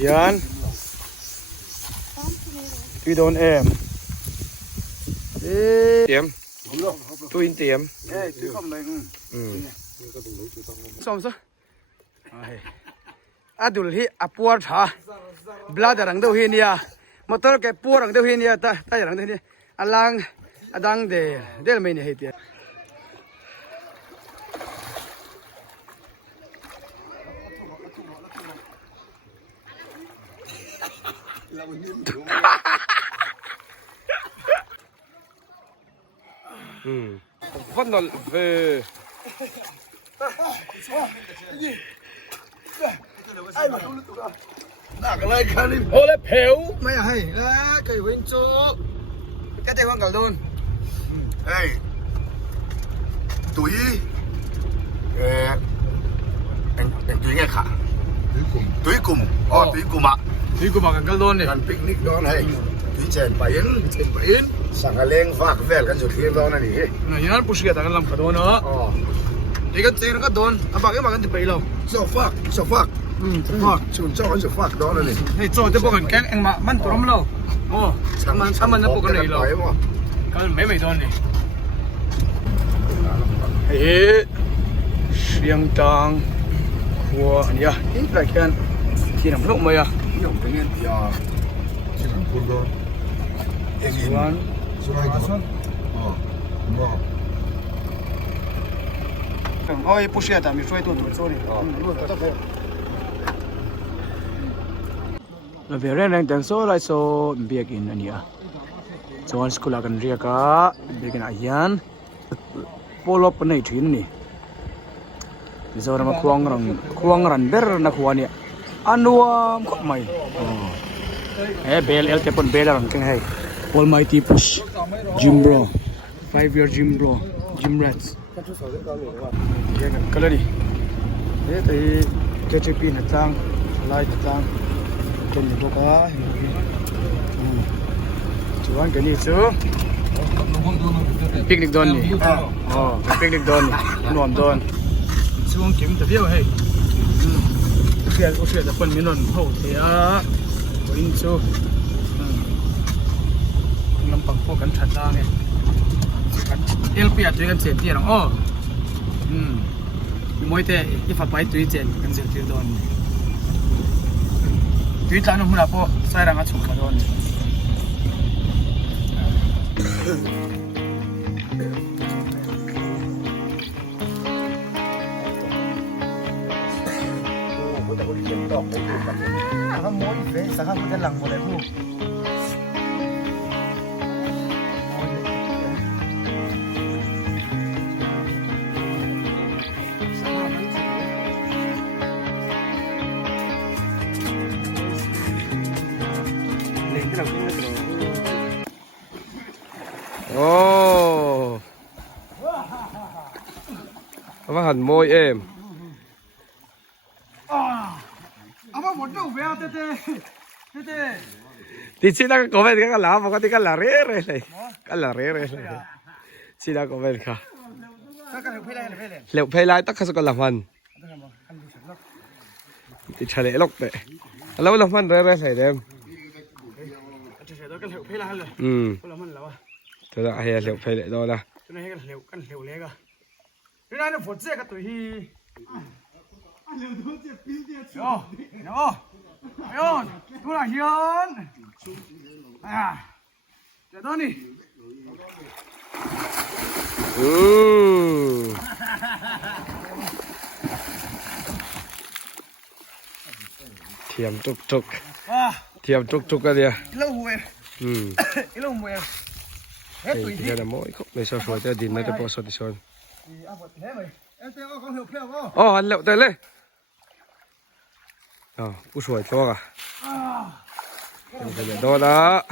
Yan. Tuy đồn em. Tiệm. Tôi in tiệm. Tôi không này. Xong rồi. Adul hi apuar tha. Blood rang đâu hi nia. Motor ke puar rang đâu hi nia ta rang đâu hi. Alang adang de del mai ni hi tia. Vẫn là về ô lê phèo mày hay là cái huynh chỗ cái tay quăng cả luôn Hey, túi anh túi nghe khả túi cùng ạ đi của bạn cả luôn nàyกันปิกนิกđó này túi chèn bánhสั่งกระเลงฝากแฟนกันสุดที่đó này nhỉ này nhá bút kia tặng làm cả đồn nữa đi cái tiền nó cái đồn à bạn cái bạn thì bị đâu sao phạc chun cho anh phạc đó này này cho tôiบอกกันแกงเองมามันตัวมันแล้วโอ้มันนะพวกกันเลยแล้วกันไม่โดนนี่เฮ้เสียงดังหัวอันนี้นี่แปลกกันที่น้ำลูกมั้ยอ่ะ Yung tingin ya silang purdo Suan ôi pushia ta mi suy tuần rồi là về đây này đang số lại số việc in anh nhá số school akan ria ka việc in ayan polo panai thin ni zo na khuang ran ber na khuani anuam khot mai bel el tepon bel ran keng hai almighty push gym bro 5-year gym bro gym rats cái này thì cái chế pin là trang light trang cái này có cả chú anh cái này chứ picnic don này picnic don này ngon don xuống kiếm tập phiếu hay có xe là phần miền Nam hậu thì có in số làm bằng phô cẩn thận ra này LP at kan set dia oh moi te ifa pai tui chen kan set dia don tui tan no huna po sai ranga chu ka don Ang moi fe sa ka mo lang mo le bu Ồ Nó hẳn môi êm Thì chị đã có vẻ cái lá mà có cái lá rễ rồi này cái lá rễ rồi này chị đã có vẻ cả liệu phê lại tất cả số làm hoàn thì trả lệ lốc đấy lâu làm hoàn rồi này đem thế là hay liệu phê lệ đó là cho nên liệu căn liệu lẽ cả cái này nó phốt dễ cái tuổi hi liệu thôi chỉ pin tiền yo yo tôi là hiền để đó đi thiềm trục cái gì lâu hùi lâu hùi cái là mỗi khúc này sao rồi cho đi nơi đó bỏ sọt đi sọt anh liệu tới lên不说错啊，这个多了。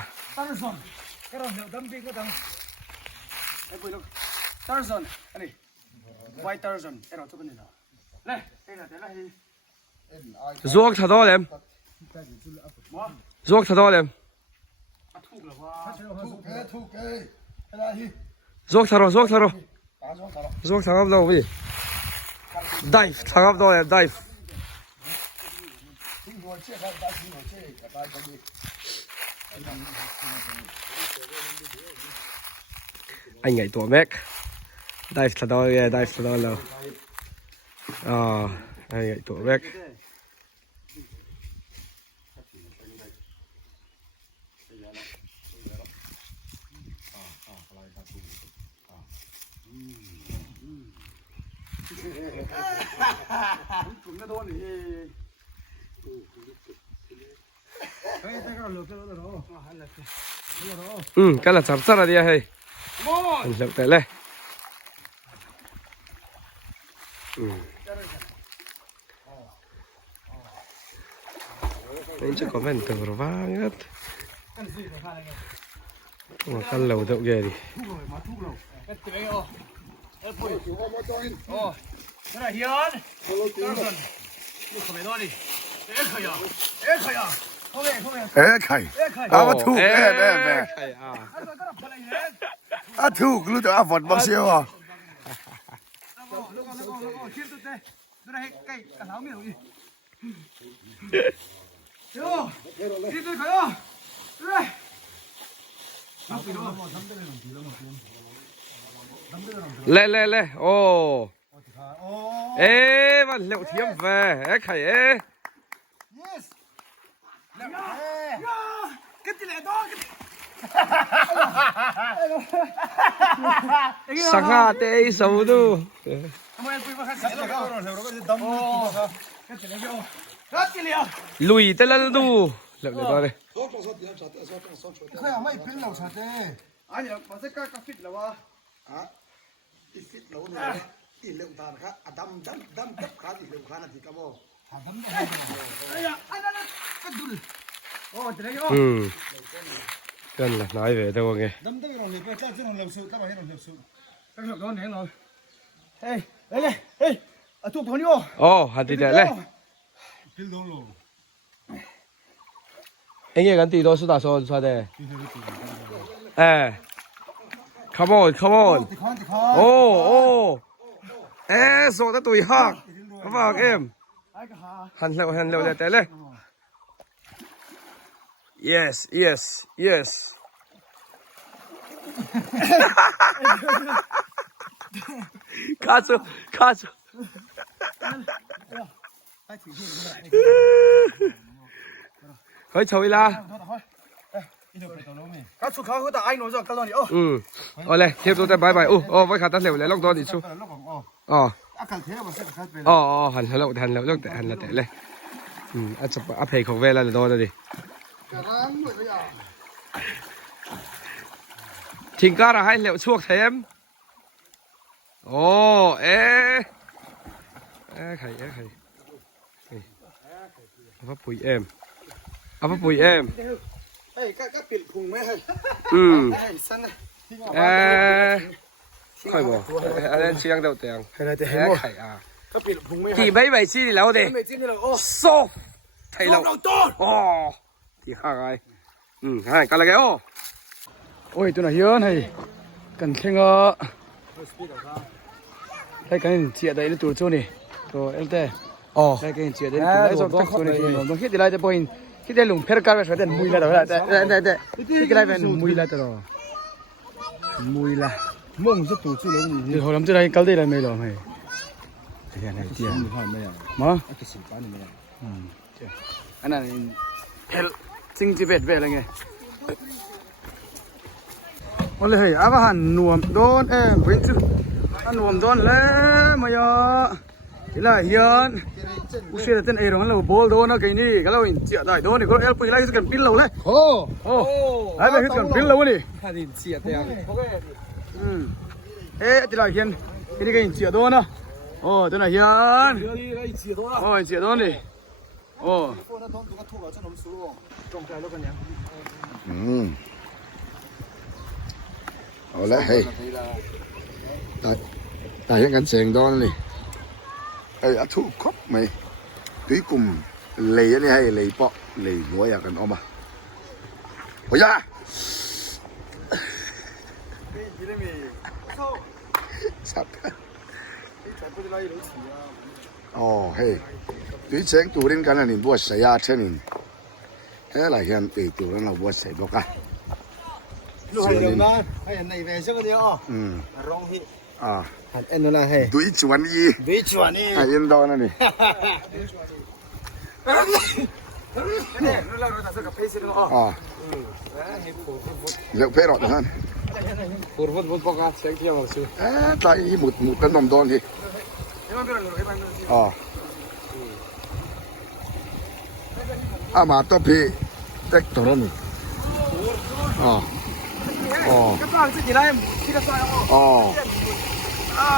Ruột thật to em, ruột thật to em. Ruột thật rồi, ruột đâu vậy? Dive, thật to em, dive. เชื่อครับตาสีหัวเชื่อกับตาคนนี้anh nhảy tua mec đây là đó lâu anh nhảy tua mec cái là sắp ra đi hay anh lượm tới lên anh chắc có vẻ từ vang hết mà căn lầu đậu ghê đi cái này hiền không phải đi không về ไข่เอามาถูกแม่อ่ะถูกรู้แต่อ่ะฝนบางเชียวอ่ะ lê ô ê mà liệu thiếm về ê khải ê sang ha tê sầu tu lùi tê lên tu liệu để đó đây anh mà sẽ các fit là ba ít fit lâu nữa ít liệu tàn khác đâm đắp khác ít liệu khác là gì cả bố cần là nói về đâu nghe đâm đắp rồi liệu chắc chứ không làm sự các bạn hết làm sự các bạn đó nén rồi hey hey chụp thôi đi hạt thì đẹp đấy fit lâu rồi anh nghe gần tí đó số ta số đây come on ô số ta tuổi hắc các bạn em hành liệu để té lên yes 가수 거의 저희라 các chú khao ta ai nói rồi các bạn đi lên tiếp tục bye bye với khả năng liệu lấy lóc đó thì chú hành liệu tệ lên chụp phải không về là đó đi thỉnh ca là hai liệu chuộc thêm khải apa bụi em các biển khùng mấy hay khỏi bỏ anh chiang đầu tiền hay là tiền khải các biển khùng mấy thì mấy chi thì lâu đi so thầy lâu thì hai hai cái là cái ôi tôi nói hiền này cần khen đây cái chuyện đấy nó tụt chỗ này rồi em đây đây cái chuyện đấy lấy xong tách chỗ này nó hít đi lại để point hít để lùng phê cả rồi mùi là rồi đây hít cái này mùi là rồi mùi là mông rất tụt chỗ lớn thì hồi làm chỗ này câu đây là mấy rồi mày thì này tiền mà anh này chính trị về là nghe ôi hey à cái hàn nuông đón em với chứ hàn nuông đón lên mà giờ thế là hiền u xe tên ấy rồi là ball đón nó cái này cái lâu chuyện đại đón thì có el pui lại cái cần pin lâu đấy đấy là cái cần pin lâu đi hai thì chia tiền thế là hiền cái chuyện đón nó thế là hiền chuyện đón điเอาละเฮ้ยตายยังกันเสียงดอนเลยไอ้อาทุครบไหมตุ้ยกลุ่มเลยนี่ให้เลยปะเลยหัวอยากกันออกมาโอ้ยสัตว์哦嘿，对前杜林干了你我谁呀？这你，哎来看对杜林了我谁不干？ ลูกให้เดี๋ยวนะให้ในเวชั่นก็เดียว 嗯 ร้องให้ 啊， หันเอ็นนั่นแหละให้ 对转一， วิชวนี่ 哎，引导那里， เนี่ยเราตัดสินกับเพศเลยอ๋อ 啊，เลือกเพลรอดนะฮะ พูดบอกกันเสียงเที่ยวมาซื้อ เอ๊ะตายอีหมุดกันนมโดนทีอ๋ออามาตัวพี่เต็กตัวนี้อ๋ออ๋อ ก็ฟังสิกี่ไรที่จะใส่อ๋อ อ๋อ อ่า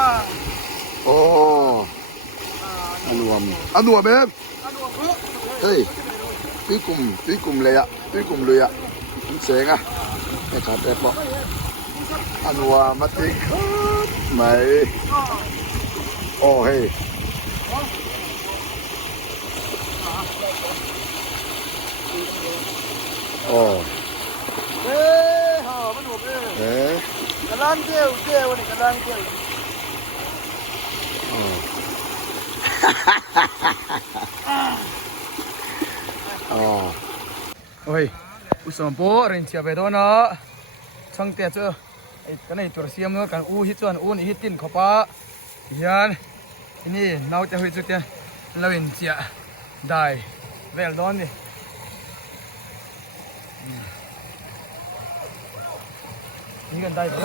โอ้อันวมเบ๊เฮ้ยตีกลุ่มเลยอะตีกลุ่มเลยอะเสียงอะไอ้ขาดแอบบอกอันวมาติกไหมโอ้เฮ้ยโอ้ เฮ้ยฮะมันหัวเป้ เอ๊ะ กระลังเกี่ยววันนี้กระลังเกี่ยว อ๋อ โอ้ยอุสมโปเรนเชียไปด้วยนะช่างเตี้ยเจ้าไอ้กันไอ้ตัวเสียมเนาะกันอู้ฮิตส่วนอู้นี่ฮิตตินขบปะยันที่นี่เราจะฮิตสุดเตี้ยเราเห็นเชียได้เวลดอนดินี่กันได้ปะ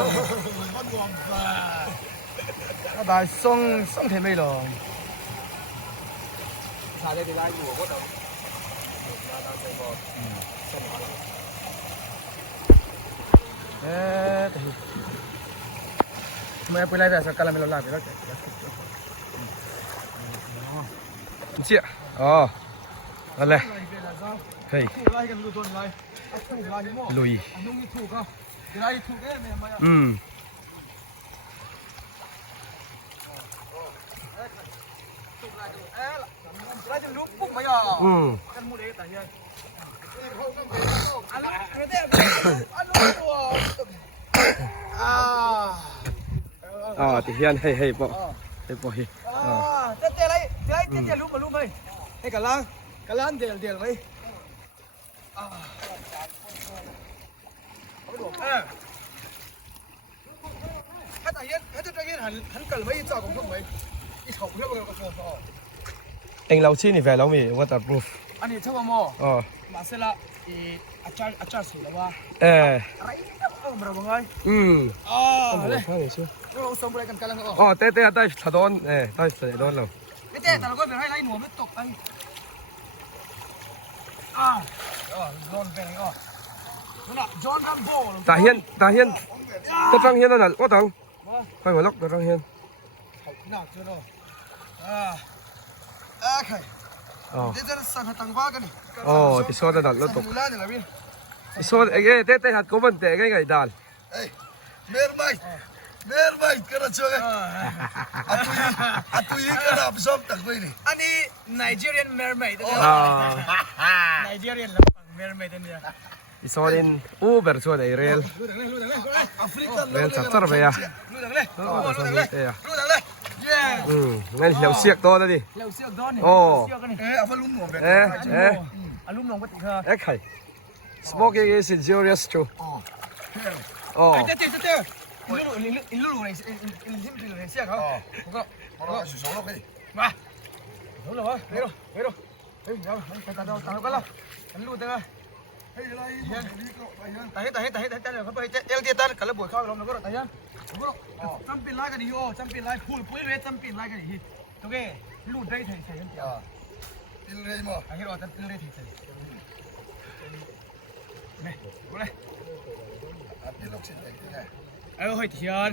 ก็ได้ส่งเทไม่หรอก ถ่ายได้ดีไลน์อยู่ก็ต้อง मैं पहले ऐसा कलर में लगा देगा चीอ๋ออะไรเฮ้ยลุยอ๋อที่เฮียนให้ปอให้ปอให้ เจ๊อะไรเจ๊รู้มารู้ไหมให้กะล้างเดี๋ยวไหมถ้าใจเย็นหันกันไม่จ่อของพวกไหมอีเขาเรียกว่าโซ่ เองเราชี้นี่แฟนเรามีว่าแต่ปรูฟ อันนี้ชั่วโมง อ๋อ มาเสร็จละอาจารย์สิแล้วว่า อะไรมาบ้างไงเลย ข้างนี้ชื่อ เราสมบูรณ์กันกันแล้วก็ อ๋อเต้ได้ถดอนได้ถดอนเรา ไม่เจ๊แต่เราก็ไม่ให้ไล่หนูไม่ตกไปโดนไปก็นั่นแหละจอห์นรัมโบ้ ตาเฮียนตัวฟังเฮียนนั่นน่ะว่าตังไปหัวล็อกตัวฟังเฮียน น่าเจอเนาะโอเค อ๋อ เดี๋ยวจะสั่งให้ตั้งว่ากันนี่ อ๋อที่โซดาดันแล้วตก มูลาเนี่ยละวิน ที่โซดเต้หัดกูมันเต้ไงดัน เฮ้ยเมร์ไมกันนะช่วยอะตุยกันนะพี่ส้มตักไปนี่ อันนี้ Nigerian mermaid เนี่ย Nigerian แล้ว mermaid เนี่ย ที่โซดินอูเบอร์ชัวร์ไอเรล รู้ดังเลย แอฟริกัน เรลสักสระเบีย รู้ดังเลยรู้ดังเลยเย้ งั้นเหลียวเสียกตัวแล้วดิ เร็วเสียกดอนนี่เสียกกันนี่ เอาไปลุ้มหัวเป็น อารมณ์ลงปฏิฆา ไข่ smoking is injurious too อ๋อ เจ๊ลูกเลยที่มันเลยเสียเขาผมก็ มาสุดสองรอบไป มารู้เหรอวะเร็วเฮ้ยเดี๋ยวไปตาเรากันละฉันรู้แต่ว่า เฮ้ยอะไรนี่ก็ไปยัง แต่เดี๋ยวเขาไปเอลเดียตันกันแล้วบวชเข้าลงแล้วก็แต่ยันจำเป็นไรกันนี่โอ้จำเป็นไรพูดปุ้ยเวทจำเป็นไรกันนี่โอเคลูดได้ไทยกันเดียว อินเลยมั้ง ไอ้ที่เราจำเป็นได้ไทยเนี่ยกูเลย อันนี้ลูกชิ้นเล็กนี่ไง เฮ้ยเทียน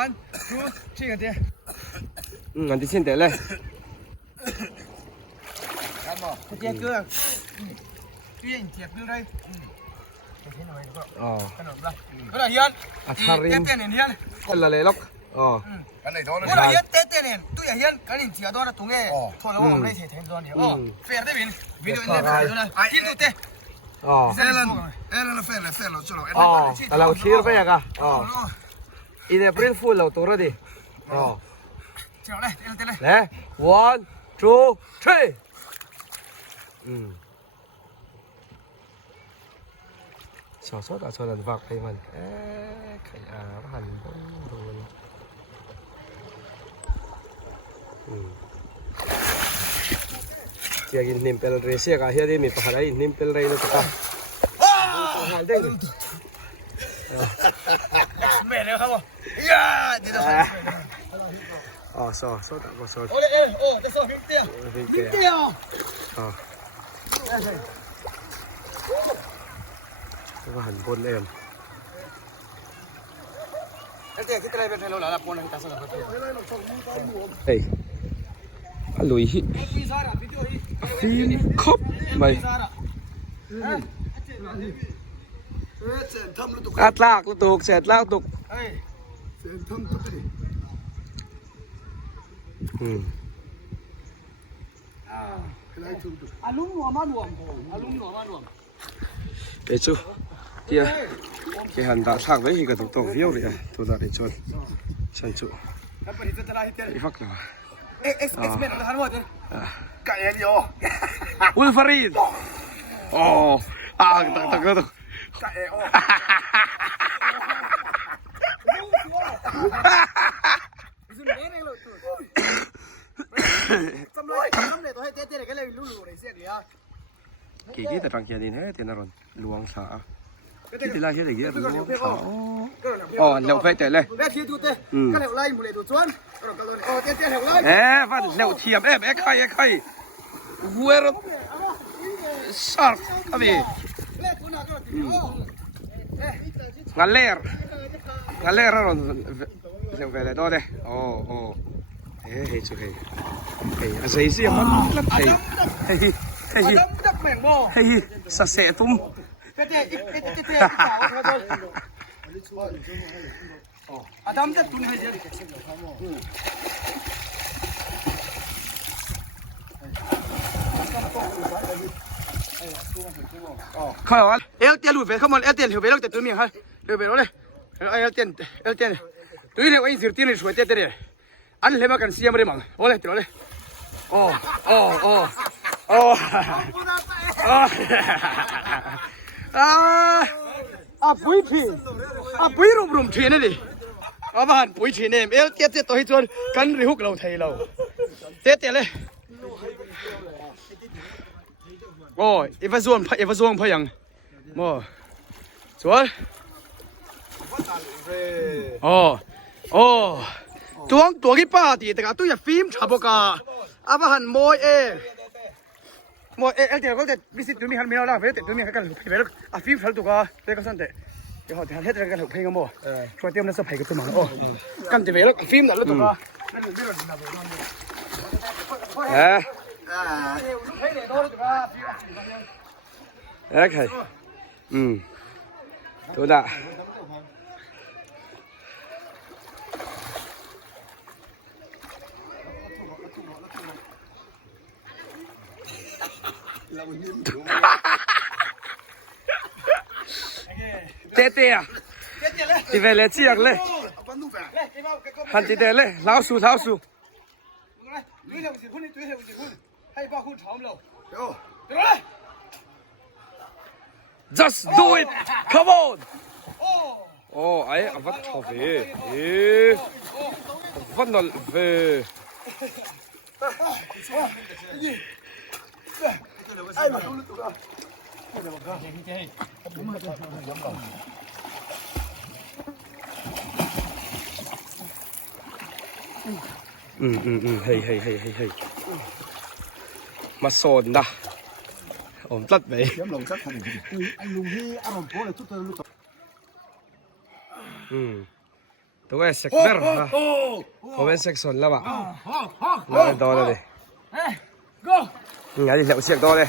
one two three กันเดียว อันที่สิ้นแต่เลย กันมั้ง เจี๊ยบเกลือเจี๊ยบเจี๊ยบเกลือได้อ๋อ ขนมละก็ได้ยันเต้นเนี่ย คนละเลยล็อกอ๋อ กันไหนท้องเลย ก็ได้ยันเต้นเนี่ยตัวใหญ่ยันกันนี่เจี๊ยบตัวนั้นตรงนี้ทนแล้วว่าไม่ใช่เทมตัวนี้เฟียร์ได้บินวิดีโอเนี่ยตัวนั้นที่ดูเต้ อ๋อ Ellen fello ce l'ho อ๋อแต่เราชี้ไปยังอ่ะอ๋ออีเดปรินฟูลเราตัวระดิอ๋อ nè one two three sọ sốt à sọ lần vạc hay mình khải hành rồi kia cái niệm pel rê xe cả hiện đi mình phải lấy niệm pel rê nó cả hành đấy mẹ này không sọ sốt à sọ det så fint det cái hành bồn em cái này bên lâu là pon kita salah đây lùi hít phim khóc mày át lạc tục sẹt lạc tục để chú kia cái hành đã thang đấy thì cái tổ phiếu rồi tôi đã để cho chân chú cái phát nào X-Men han var det kayak dia Wolverine tak kayak kỳ cái thằng kia đi hết tiền rồi luồng xả cái gì là cái gì luồng xả liệu phải chạy lên phát liệu thiệp em khay vừa sharp cái gì ngắn lẻ rồi liệu về lại đó đây hey chú hey giấy gì mà hey sa sẽ tum Adam da tun hay khởi eo tiền lùi về không mà eo tiền hiểu về đâu tiền túi miệng hay lùi về đó đây eo tiền túi này anh giữ tiền này suy tiền này anh lấy mà cần xiêm đi mỏng ô đây tiền đó đây bụi rùm thuyền này đi bạn bụi thuyền này eo tiền tôi chọn cần rì hút lâu thầy lâu tiền này if I zoom phải không mà chuộtตัวกี่ป้าตีแต่ก็ตัวอย่าฟิล์มฉาบกาอาบหันโมยเอเดี๋ยวก็จะวิสิตตัวนี้หันไม่เอาละเว้ยแต่ตัวนี้ให้กันหลุดไปแล้วอาฟิล์มฉาบตัวก็เด็กก็สั่นแต่เดี๋ยวหันให้กันหลุดไปกันโม่ช่วยเตรียมน้ำสไปกับตัวมันกันจะไปแล้วฟิล์มแต่ละตัวก็โอเคตัวน่ะเตะที่เวลเชียกเลยหันที่เตะเลยล้าวสู้just do it come on ไอ้วัดทอฟวัดนอลเวเฮ้ยมาโซนนะผมตัดไปลุงที่อารมณ์โผล่เลยทุกตัวรู้ตัวเซ็กเบอร์นะผมเป็นเซ็กซอนแล้วป่ะแล้วเป็นตัวเลยไงเหลวเสียงตัวเลย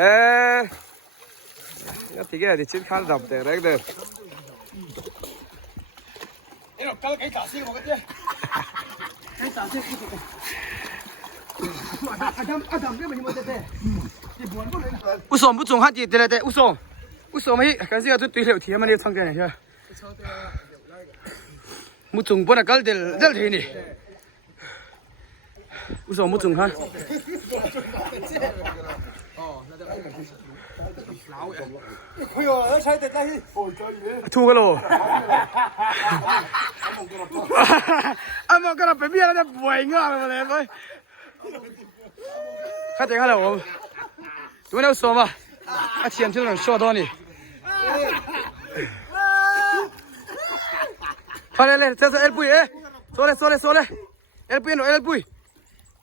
นี่ที่แกที่ชิ้นข้าวดับแต่แรกเดิมอุศมบุญฮันจีเดลเตอุศมไม่กันสิก็ตัวเหลวที่มันเรียกทางเดินใช่ไหม มุจุงปนกัลเดลทีนี่อุศมุจุงฮะถูกกันโลมองกันไปเบี้ยแล้วจะป่วยง่ายไปหมดเลยเว้ยข้าเจ๊ข้าเหล่าผมตัวนี้อุศมาเทียมที่เราชอบตัวนี้พอเลยเจ้าเอลปุยโซเลเอลปุย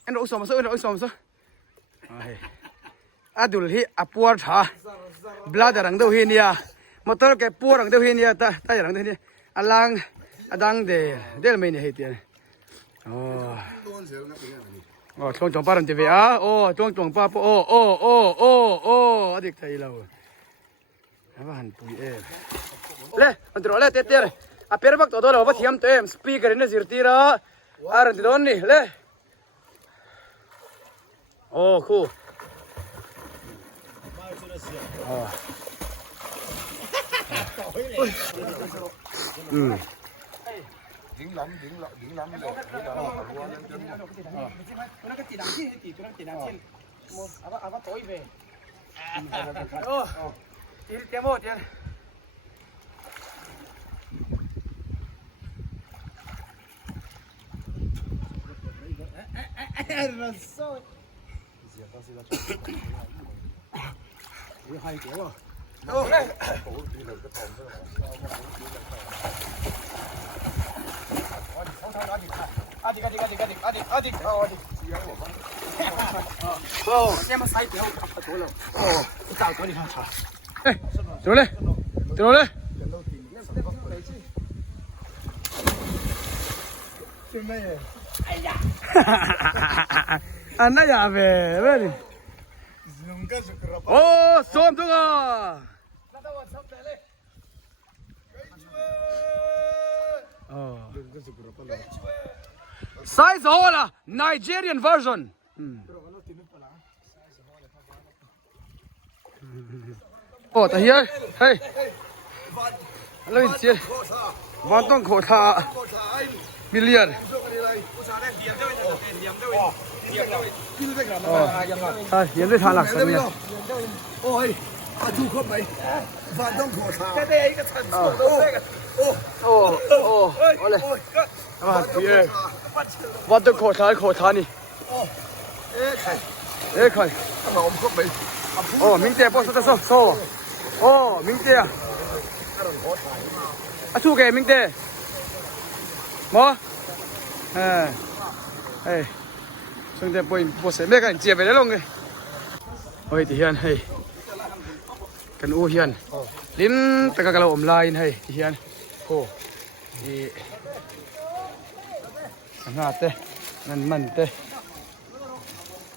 เอ็นอุศมาซะadul hi apuar tha blood rang do hi nia motor ke puar rang do hi nia ta rang do hi alang adang del mai ni he ti thong chong pa ran ti ve a chong pa po adik thai lo aba han pui le antro le te a per bak to do lo ba thiam te speaker in zir ti ra aran ti don ni le cool dính lắm 들어올래. 안 나야 왜? 솜둥아. Size hola Nigerian version. Ta here. Hey. Lấy tiền. Vạn tông khổ thà. Million. Hiện在他lạc什么呀？ ôi thu không mày vạn đông khổ thà vạn tông khổ thà nè. ê khơi. nó không không mày minh tế bớt số. minh tế thu cái minh tế. Mo. Xong rồi bớt sẽ mấy cái chia về đấy luôn cái. Ôi thì hiền hay. Kan u hiền. Lim taka kalau online hay thì hiền. Thì ngã te, ngăn mặn te.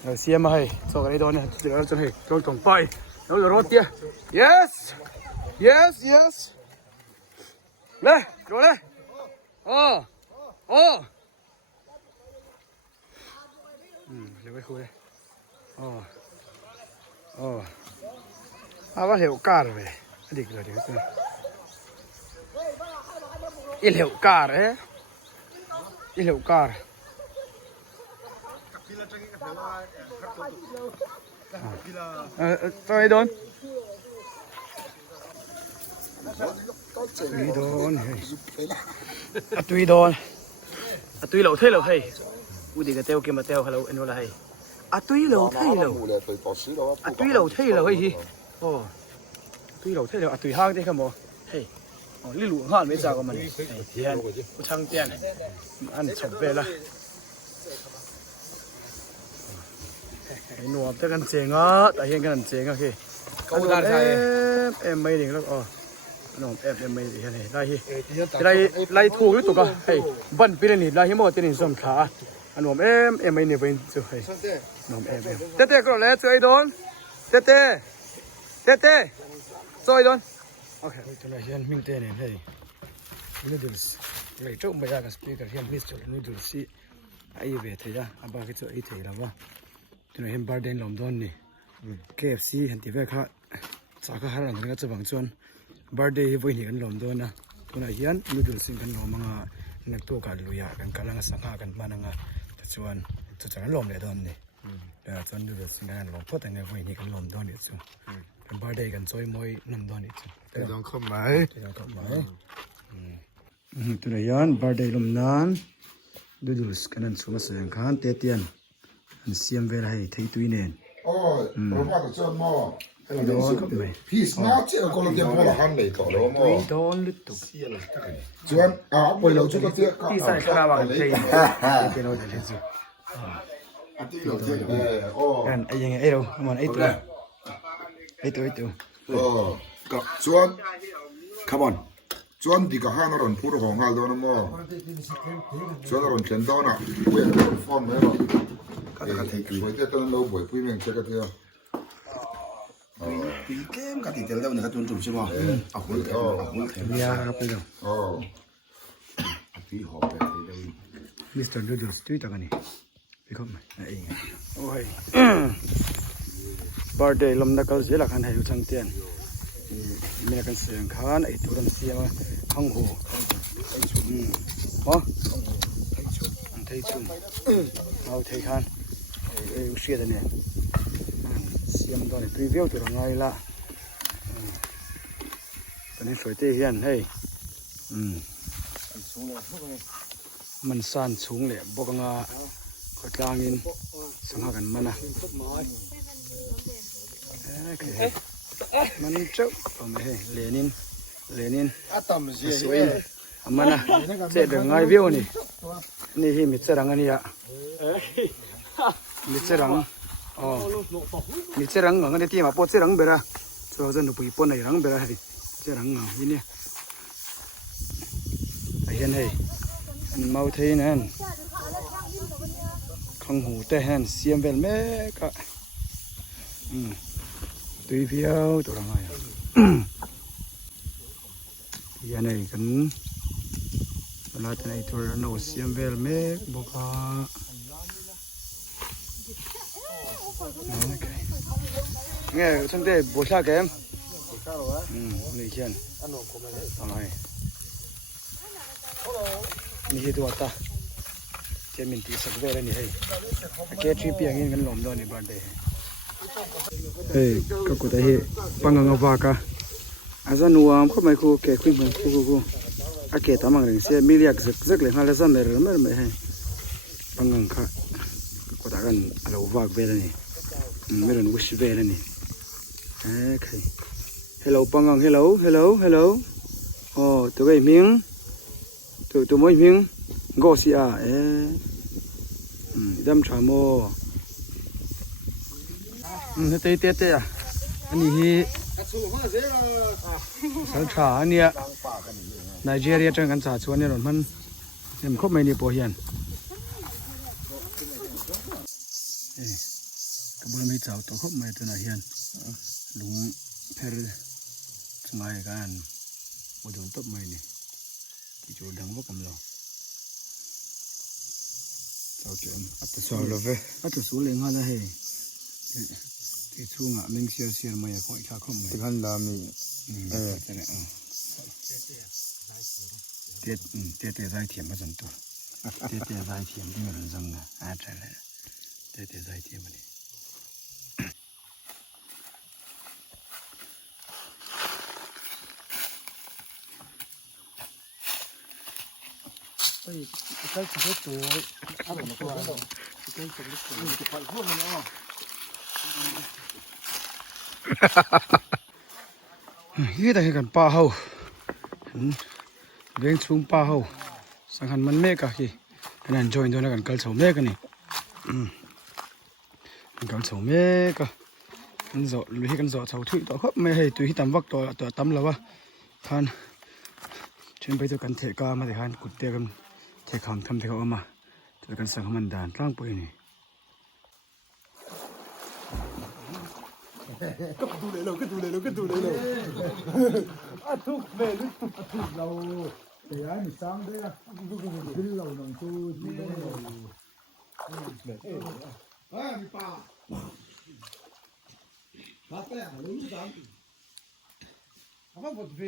Rồi xem mà hay, so cái đó này, chỉ là cho hay, cho tổng bay, nó là rốt kia. Yes. Lên, rồi lên. Lấy cái khu đây. Apa hiệu car về, đi rồi đấy. Il hiệu car ấy, il hiệu car. Tôi đón. Tuy lẩu thế lẩu hay, u đi cái teo kia mà teo hello anh nói là hay. Tuy lẩu thế lẩu hay gì? Tuy lẩu thế lẩu tuy hang thế không mo? Hey, lý lụa hang mấy sao của mình? Tiền, u chăng tiền, ăn chậm về là. Nụ tới gần chèn á, tại hiện gần chèn á kì. Câu đàn em mấy đỉnh lắm, nụ em mấy đỉnh này, lai thu cái tụi cả, hey, vẫn bị này lai hiếm một tiền xôm khá, nụ em mấy này bên chỗ hey, nụ em, tê có lẽ chơi đón, tê, chơi đón, ok, cho lại hiện mình tên này hey, noodles, lấy trộn bây giờ cái speaker hiện biết chỗ noodles gì, ai về thế ra, ba cái chỗ ấy thế là vâng. Tụi nó birthday làm đón nè, KFC hiện tại về khác, chắc là hàng cái chỗ bằng chuan birthday vui nhỉ làm đón à, tụi nó hiện noodles xin cái làm mà นักตัวกันลุยกันกำลังสังหากันมานังแต่ส่วนจุดจากนั้นลมเลยตอนนี้ตอนดูแบบสิ่งนั้นลมเพราะแต่ในวันนี้กันลมตอนนี้จุดเป็นบาร์เดย์กันซอยมวยนั่นตอนนี้จุด แต่ต้องเข้ามา จะเข้ามาตัวเรียนบาร์เดย์ลมนั้นดูสกันนั้นสุมาเสียงขันเตตียนอันเสียมเวลาให้ที่ตุยเนน โอ้เราว่าจะเจอหม้อพี่สนาเจ้าคนละเดียวพอละหันเลยต่อแล้วหม้อ โดนลุตุก ชวนไปเราชุดละเตี้ย ที่ใส่คาราบากันเพลย์เป็นโอเดลิซู อันที่เราเตี้ยโอ้ กันไอ้ยังไงไอ้เรามันไอ้ตัวก็ชวนขบวนชวนดีกับห้านารันพูดของฮัลโหลนะหม้อชวนนารันเขียนต้นอ่ะเว้ยฟอนไหมหรอก็จะเทกี่เว้ยแต่ตอนเราบ่อยพูดเองเช็คกันเถอะปีเกมกับติดเจอแล้วเนี่ยก็จนจุดใช่ไหมเอาคนแทนเอาคนแทน ยาครับไปดู โอ้ ที่หอบไปเลย มิสเตอร์ดูดูตุ้ยตากันนี่ไปเข้ามาไอ้ยังโอ้ยบาร์เดย์ลมนักเกษตรละคันให้อยู่ช่างเตียนมีนักเสียงขันไอ้ตัวดำเสียมาข้างหูฮะไทยชุ่มเอาไทยขันไอ้อุเชียดเนี่ยเสียมตอนนี้พรีวิวตัวง่ายละตอนนี้สวยเตี้ยเฮียนเฮ้ยมันสั้นสูงเลยบอกงาขดกลางอินสังหากันมันนะมันเจ้าผมเฮ้เลนินสวยมันนะเสด็จง่ายวิวนี่ที่มิตรรังอันนี้อะมิตรรังอ๋อมิตรรังอันนี้ที่มาปวดเสรังเบระส่วนจะหนูปุยปนในรังเบระให้เสรังนี่เนี่ยไอ้เห็นเฮ้เมาเทนั่นข้างหูแต่หันเสียมเวลแม่ก็ตุยเพียวตัวอะไรยันไอ้กันเวลาจะไอ้ตัวนั้นเสียมเวลแม่บอกว่าไงฉันได้บัวชาแกมนี่เขียนอะไรนี่ตัวตาเจมินตีสักเวลนี่ให้แกทริปยังงี้กันหลอมดอนนี่บาร์เดย์เฮ้ยก็กูได้เฮปังงังวากะอาจารย์นัวเขาไม่คู่แกคุยมันคู่อาเกตามังเรื่องเสียมิเรียกซึกเลยฮาเลซัมเมอร์ไม่ให้ปังงังค่ะกูตากันเราวากเวลนี่ไม่รู้วิชเวลนี่โอเค hello ปังงัง hello อ๋อตัวไอ้มิงตัวมวยมิงก็เสียดำชาโมเตะอ่ะอันนี้สังชาอันเนี้ยไนจีเรียจังกันสาชวนเนี่ยหรอมันเนี่ยมันครบไม่เนี่ยปวดเฮียนกระบวนไม่เจ้าตัวครบไม่ตัวไหนเฮียนลุงเพลสมัยกันว่าโดนตบไม่เนี่ยที่โจดังว่ากำลังเจ้าเจมอัตโสเลยเว้ยอัตโสเลยงั้นนะเฮ้ที่ช่วงอ่ะมิงเสียมาอย่างของอีกข้าคมไหมที่ขันดามีจะเนี่ยเตะใจเทียมมาจนตัวเตะใจเทียมที่มันจังนะใช่เลยเตะใจเทียมมันนี่ใกล้จะได้ตัวอะไรตัวใกล้จะได้ตัวจะไปพูดมันเนาะยี่แต่กันป่าเฮาเรื่องชุ่มป่าเฮาสังหันมันเมฆอะที่นั่นจอยตัวนั้นกันกัลสาวเมฆกันนี่กัลสาวเมฆกันโจลุยกันโจเท่าทุยต่อครับไม่ให้ตุยตำวักตัวตำแล้ววะท่านเชิญไปตัวกันเทกามาแต่ท่านกุดเตียกันเทคำทำเทเขาเอามาตัวกันสังมันด่านร่างปุยนี่ก็ดูเลยอ่ะทุกเมลุทุกเราเดี๋ยวให้สร้างได้ละดินเราหนังตู้ที่ได้เรามีป่าป่าแป้งรู้จักเอามาบดเว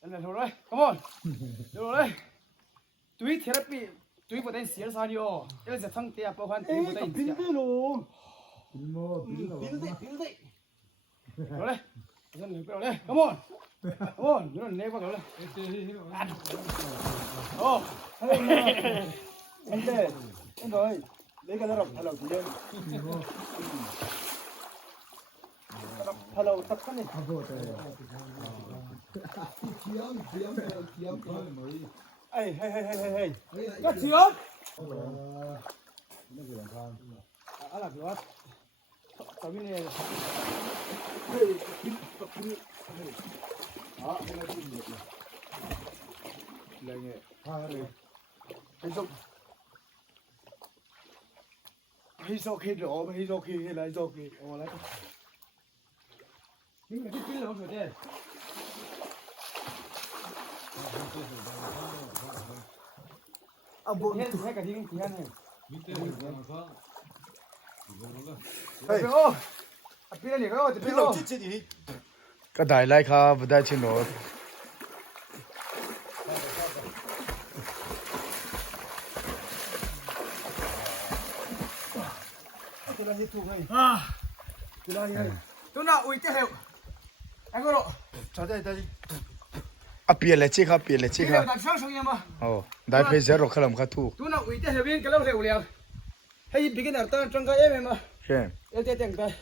Anh rồi, come on. Được rồi. Túi therapy, túi potential sao đi ô. Cái là thằng tia bảo hoàn túi potential. Rồi đấy. Dân rồi đấy. Come on. Come on. Nó nè vào rồi. Ô. Anh đây. Anh rồi. Lấy cái đó hello chị em. Hello tất cả này. Hey, hey, hey, hey, hey, hey. Các chị ơi. À là gì vậy? Tao biết này. Đó, đây là gì vậy? Đây nè. He's okay rồi, he's okay, he's okay. Ồ lại. Nhưng mà cái pin là không phải đây. À bộ hiện hay cả thiên này. Hey. Ô. À pin này có pin đâu? Cái đại lại khá vừa đại trên đó. Cái là hết thuộc này. À. Cái là hết. Tôi nào uy cái hiệu. Anh có độ. Cho đây đây. À bia lại chiếc bia lại chiếc Cái sáng sáng em mà. Ồ, đại phải giờ rồi khá làm khá thu. Tôi nào uy cái hiệu bên cái lâu hiệu liền. Hay bị cái nào ta trong cái em mà. Xem. Em tiền cái.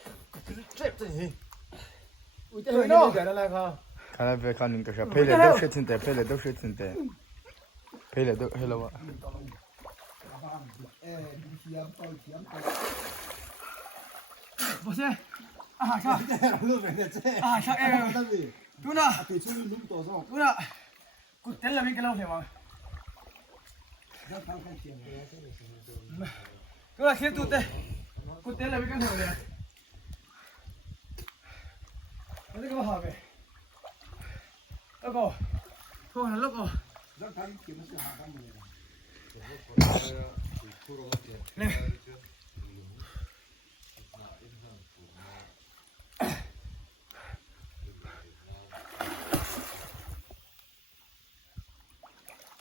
Trip gì? Uy cái hiệu nó. Cái là không. Khá là về khá những cái phải là đâu sẽ tin thế, phải là đâu sẽ tin thế. Phải là đâu hello ạ. Bố xe. À sao? Lúc này thế. À sao em? Tôi nào. Thì chú đi lúc tổ sao? Tôi nào. Cút tên là bên cái lâu hiệu mà. Tôi là khiến tụt đây. Cút tên là bên cái hiệu này. Nó có hỏi về. Lúc rồi. Thôi là lúc rồi. Nè.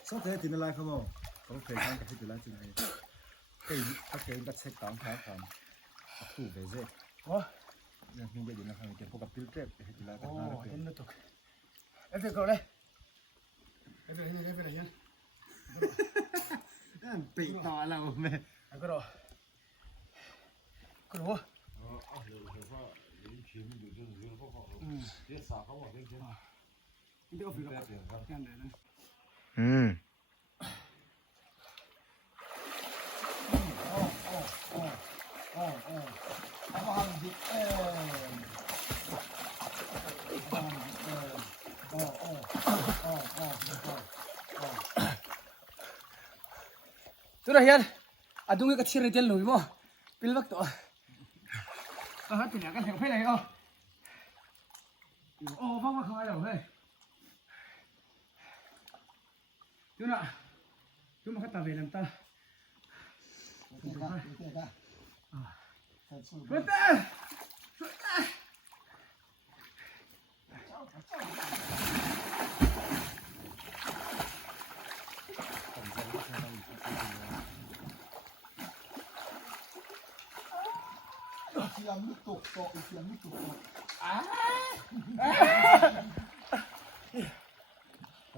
Sao thế thì nó lại không? Không phải cái thì lại thì này. Cái bắt xe cắm phá phàm. Thu về dễ. Ủa? Nhưng bây giờ nó không cái phô cặp trip thì lại cái nào Ồ, em nó tục. Em phải gọi đây. Em phải đây nhá. bị to là mẹ. Anh có độ. Có đủ. Tôi hiền, à đúng cái chiếc này trên lùi mà, pin vắt tổ, hết pin cái thằng phải này ô, vắt vắt không ai đâu hey, chú nào, chú mà khách ta về làm ta, vứt ta.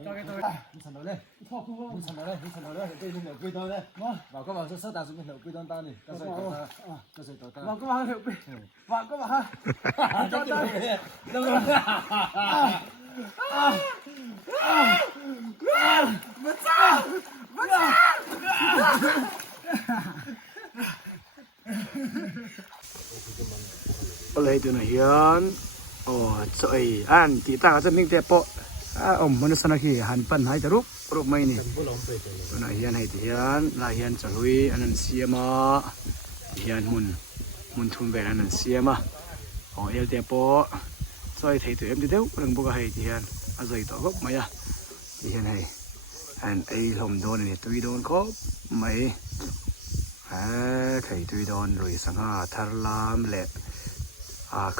Cho cái tôi. Sẵn đó lên. 你成了嘞，你成了嘞，对面有几多嘞？我今晚说收大数面有几多单呢？这是多单，这是多单。我今晚有杯，我今晚多单，เลยตัวนี้ยันโอ้สวยอันตีตาจะมิ่งเตะโปะมนุษย์นักขี่หันปันให้ตรุกรูปไม่นี่ตัวนี้ยันให้ตียันลายยันจะลุยอันนั้นเสียมายันมุนทุนไปอันนั้นเสียมาโอ้เอลเตะโปะสวยไทยตัวเอ็มเดียวเรื่องบุกให้ตียันอาศัยตัวก็ไม่อะตียันให้อันไอ้ลมโดนนี่ตุยโดนก็ไม่ไข่ตุยโดนลุยสังหารทารลามเละ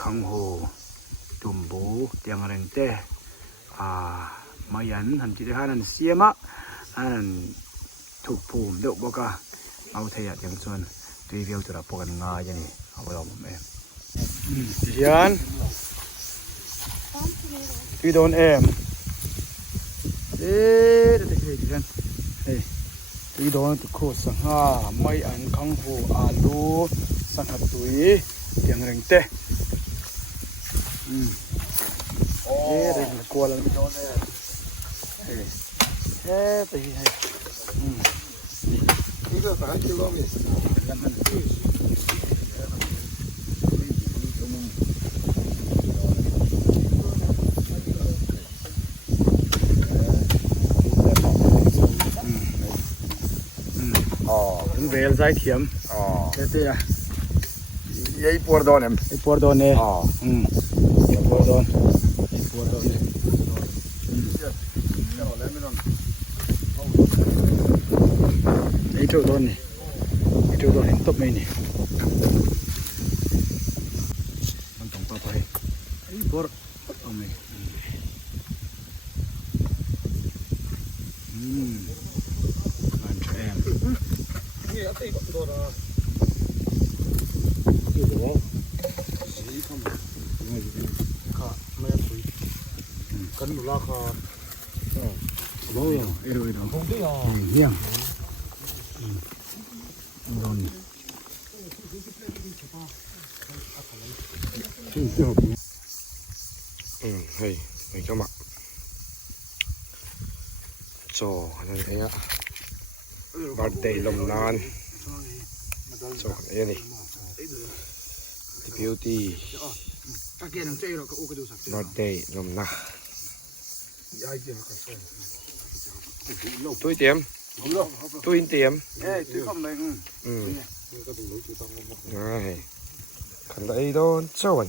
ขังโหจุ่มบูเตียงแรงเตะมายันหันจิตหันเสียมะอันถูกภูมิเด็กบอกว่าเอาเทียดอย่างส่วนตุยเบียวจะรับปกันงาอย่างนี้เอาไปลองผมเองยันตุยโดนเอ็มเด็ดเด็ดเฮ้ยยันเฮ้ยตุยโดนตุกโคสังหาไม่อันขังโหอาลูสังหาตุยเตียงแรงเตะเด็กกลัวแล้วไปนี่ก็3 กิโลเมตรถึงเวลใจเทียมเตี้ยยัยปวดโดนเอ็ม ไอ้ปวดโดนเนี่ยปวดโดนปวดโดนไอ้จุดโดนนี่ไอ้จุดโดนเห็นตบไหมนี่มันต้องต่อไปไอ้ปวดเอาไหมมันแฉมนี่ตีก็โดนกันดูราคาโอ้ยเอโดเฮียงโดนเฮ้ยไม่เข้ามาโจนั่นเองอะบัดเดย์ลมนานโจเอ้นี่บิวตี้บัดเดย์ลมนาตุ้ยเตรียมตุ้ยเตรียมตุ้ยคำเลยง่ายขันได้โดนเจ้าวัน